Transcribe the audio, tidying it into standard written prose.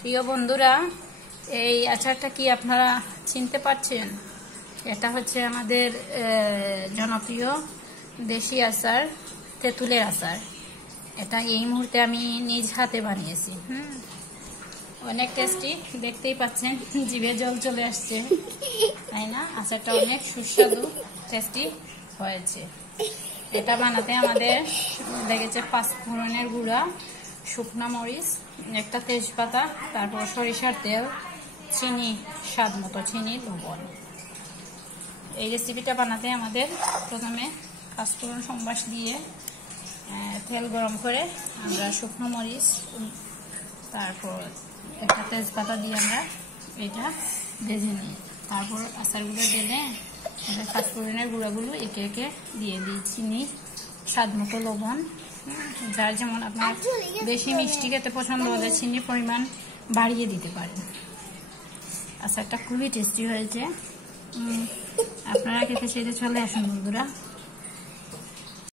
প্রিয় বন্ধুরা, এই আচারটা কি আপনারা চিনতে পারছেন? এটা হচ্ছে আমাদের জনপ্রিয় দেশি আচার, তেঁতুলের আচার। এটা এই মুহূর্তে আমি নিজ হাতে বানিয়েছি। অনেক টেস্টি, দেখতেই পাচ্ছেন, জিভে জল চলে আসছে, তাই না? আচারটা অনেক সুস্বাদু, টেস্টি হয়েছে। এটা বানাতে আমাদের লেগেছে 5 ফোড়নের গুঁড়া, শুকনো মরিচ, একটা তেজপাতা, তারপর সরিষার তেল, চিনি, স্বাদ মতো চিনি, লবণ। এই রেসিপিটা বানাতে আমাদের প্রথমে 5 ফোড়ন সম্বাস দিয়ে তেল গরম করে আমরা শুকনো মরিচ, তারপর একটা তেজপাতা দিয়ে আমরা এটা ভেজে নিই। তারপর আচারগুলো ঢেলে 5 ফোড়নের গুঁড়াগুলো একে একে দিয়ে দিই, চিনি, স্বাদ মতো লবণ। যার যেমন আপনার বেশি মিষ্টি খেতে পছন্দ হলে চিনির পরিমাণ বাড়িয়ে দিতে পারেন। আচারটা খুবই টেস্টি হয়েছে, আপনারা খেতে চাইলে চলে আসুন বন্ধুরা।